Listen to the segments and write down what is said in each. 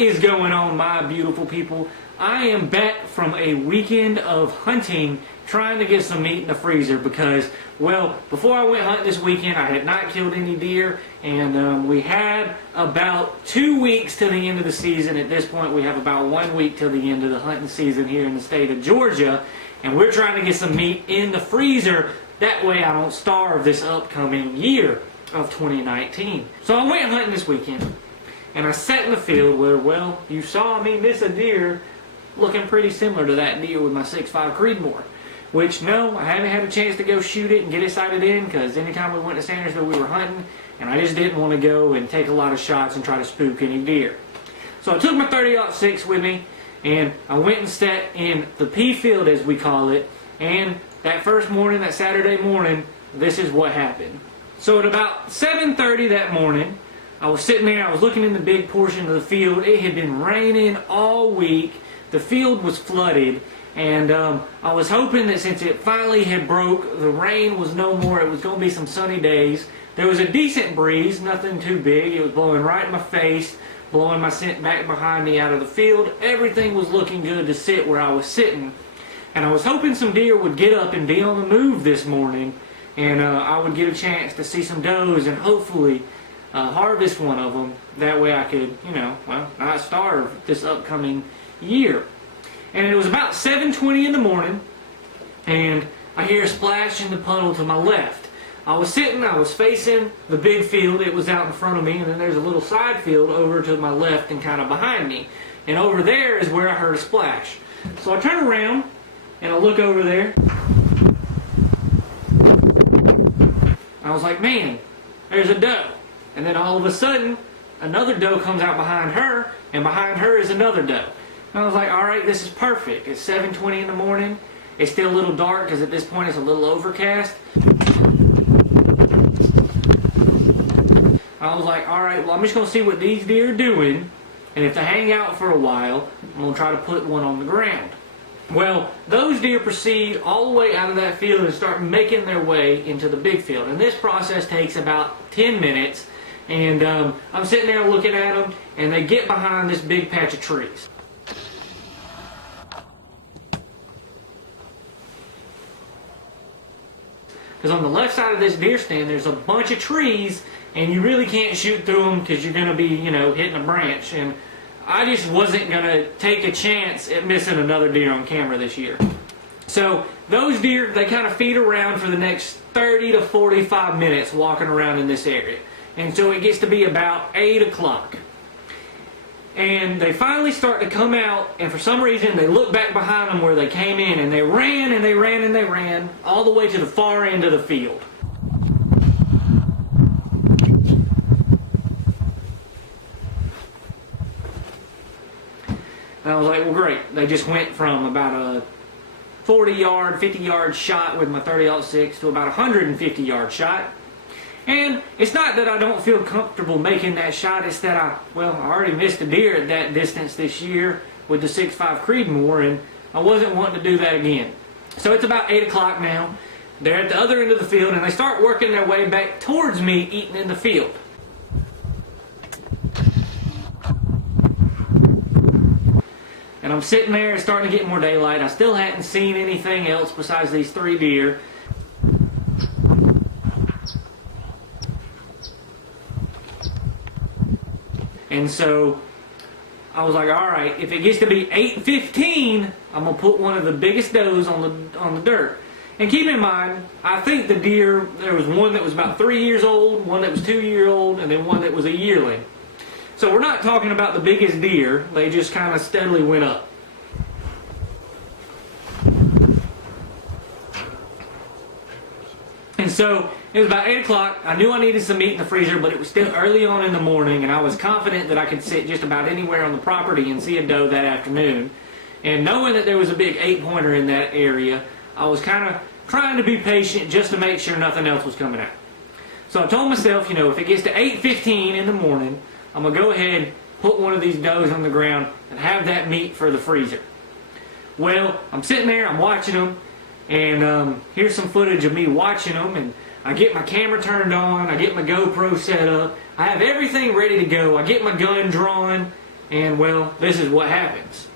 What is going on, my beautiful people? I am back from a weekend of hunting, trying to get some meat in the freezer because, well, before I went hunting this weekend, I had not killed any deer, and we had about 2 weeks to the end of the season. At this point, we have about 1 week till the end of the hunting season here in the state of Georgia, and we're trying to get some meat in the freezer. That way I don't starve this upcoming year of 2019. So I went hunting this weekend. And I sat in the field where, well, you saw me miss a deer looking pretty similar to that deer with my 6.5 Creedmoor. Which, no, I haven't had a chance to go shoot it and get it sighted in because anytime we went to Sandersville we were hunting and I just didn't want to go and take a lot of shots and try to spook any deer. So I took my 30-06 with me and I went and sat in the pea field, as we call it, and that first morning, that Saturday morning, this is what happened. So at about 7:30 that morning, I was sitting there, I was looking in the big portion of the field. It had been raining all week. The field was flooded. And I was hoping that since it finally had broke, the rain was no more. It was going to be some sunny days. There was a decent breeze, nothing too big. It was blowing right in my face, blowing my scent back behind me out of the field. Everything was looking good to sit where I was sitting. And I was hoping some deer would get up and be on the move this morning. And I would get a chance to see some does and hopefully harvest one of them. That way I could, not starve this upcoming year. And it was about 7:20 in the morning, and I hear a splash in the puddle to my left. I was sitting, I was facing the big field. It was out in front of me, and then there's a little side field over to my left and kind of behind me. And over there is where I heard a splash. So I turn around, and I look over there. I was like, man, there's a doe. And then all of a sudden, another doe comes out behind her, and behind her is another doe. And I was like, all right, this is perfect. It's 7:20 in the morning. It's still a little dark because at this point it's a little overcast. I was like, all right, well, I'm just going to see what these deer are doing. And if they hang out for a while, I'm going to try to put one on the ground. Well, those deer proceed all the way out of that field and start making their way into the big field. And this process takes about 10 minutes. And I'm sitting there looking at them, and they get behind this big patch of trees. Because on the left side of this deer stand, there's a bunch of trees, and you really can't shoot through them because you're going to be, hitting a branch. And I just wasn't going to take a chance at missing another deer on camera this year. So those deer, they kind of feed around for the next 30 to 45 minutes walking around in this area. And so it gets to be about 8 o'clock. And they finally start to come out, and for some reason they look back behind them where they came in, and they ran and they ran and they ran all the way to the far end of the field. And I was like, well, great. They just went from about a 40-yard, 50-yard shot with my 30-06 to about a 150-yard shot. And it's not that I don't feel comfortable making that shot, it's that I already missed a deer at that distance this year with the 6.5 Creedmoor, and I wasn't wanting to do that again. So it's about 8 o'clock now. They're at the other end of the field, and they start working their way back towards me, eating in the field. And I'm sitting there, it's starting to get more daylight. I still hadn't seen anything else besides these 3 deer. And so I was like, all right, if it gets to be 8:15, I'm going to put one of the biggest does on the dirt. And keep in mind, I think the deer, there was one that was about 3 years old, one that was 2 years old, and then one that was a yearling. So we're not talking about the biggest deer. They just kind of steadily went up. And so it was about 8 o'clock. I knew I needed some meat in the freezer, but it was still early on in the morning, and I was confident that I could sit just about anywhere on the property and see a doe that afternoon. And knowing that there was a big 8-pointer in that area, I was kind of trying to be patient just to make sure nothing else was coming out. So I told myself, if it gets to 8:15 in the morning, I'm going to go ahead, put one of these does on the ground, and have that meat for the freezer. Well, I'm sitting there, I'm watching them, and here's some footage of me watching them, and I get my camera turned on, I get my GoPro set up, I have everything ready to go, I get my gun drawn, And well, this is what happens.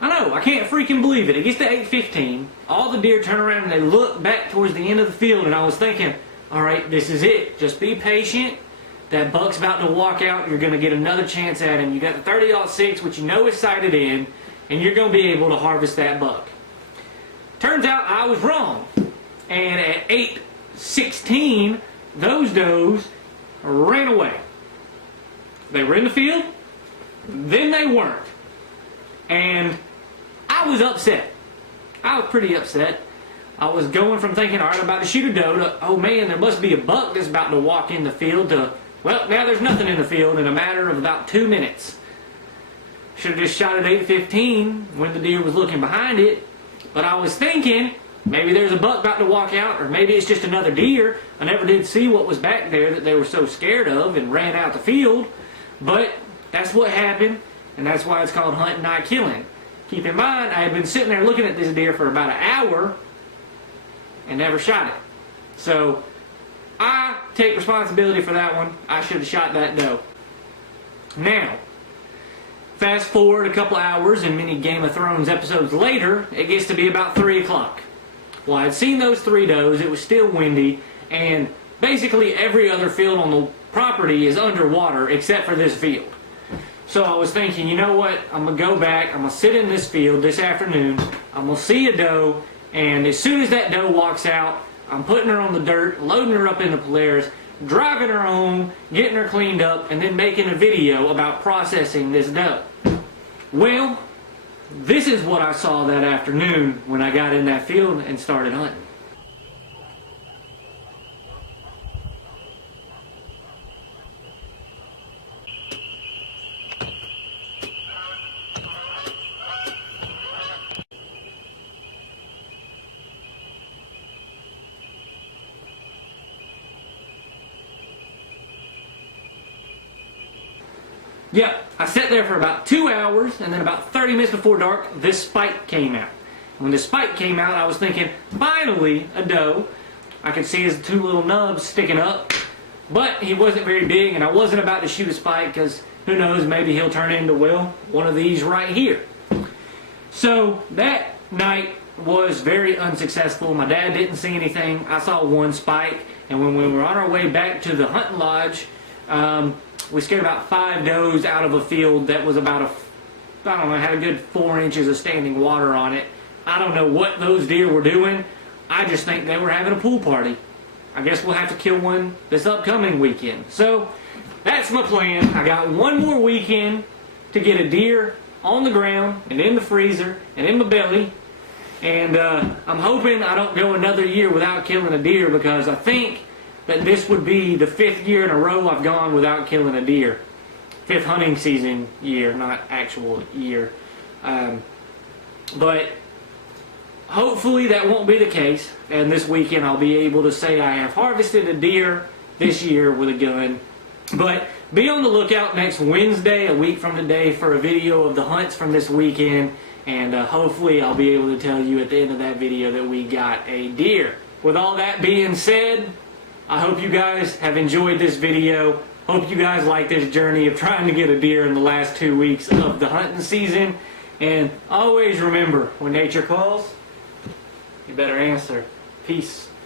I know, I can't freaking believe it. It gets to 8:15, all the deer turn around and they look back towards the end of the field, and I was thinking, alright, this is it. Just be patient. That buck's about to walk out. You're going to get another chance at him. You got the 30-06, which you know is sighted in, and you're going to be able to harvest that buck. Turns out I was wrong. And at 8:16, those does ran away. They were in the field, then they weren't. And I was upset. I was pretty upset. I was going from thinking, all right, I'm about to shoot a doe, to, oh man, there must be a buck that's about to walk in the field, to, well, now there's nothing in the field in a matter of about 2 minutes. Should have just shot at 8:15 when the deer was looking behind it. But I was thinking, maybe there's a buck about to walk out, or maybe it's just another deer. I never did see what was back there that they were so scared of and ran out the field. But that's what happened, and that's why it's called hunting, not killing. Keep in mind, I had been sitting there looking at this deer for about an hour and never shot it. So I take responsibility for that one. I should have shot that doe. Now, fast forward a couple hours and many Game of Thrones episodes later, it gets to be about 3 o'clock. Well, I'd seen those 3 does, it was still windy, and basically every other field on the property is underwater except for this field. So I was thinking, you know what, I'm going to go back, I'm going to sit in this field this afternoon, I'm going to see a doe, and as soon as that doe walks out, I'm putting her on the dirt, loading her up in the Polaris, driving her home, getting her cleaned up, and then making a video about processing this doe. Well, this is what I saw that afternoon when I got in that field and started hunting. Yeah, I sat there for about 2 hours, and then about 30 minutes before dark, this spike came out. When the spike came out, I was thinking, finally, a doe. I could see his 2 little nubs sticking up, but he wasn't very big, and I wasn't about to shoot a spike, because who knows, maybe he'll turn into, well, one of these right here. So that night was very unsuccessful. My dad didn't see anything. I saw 1 spike, and when we were on our way back to the hunting lodge, we scared about 5 does out of a field that was about I don't know, had a good 4 inches of standing water on it. I don't know what those deer were doing. I just think they were having a pool party. I guess we'll have to kill one this upcoming weekend. So that's my plan. I got 1 more weekend to get a deer on the ground and in the freezer and in my belly. And I'm hoping I don't go another year without killing a deer, because I think that this would be the 5th year in a row I've gone without killing a deer. 5th hunting season year, not actual year. But hopefully that won't be the case, and this weekend I'll be able to say I have harvested a deer this year with a gun. But be on the lookout next Wednesday, a week from today, for a video of the hunts from this weekend. And hopefully I'll be able to tell you at the end of that video that we got a deer. With all that being said, I hope you guys have enjoyed this video. Hope you guys like this journey of trying to get a deer in the last 2 weeks of the hunting season. And always remember, when nature calls, you better answer. Peace.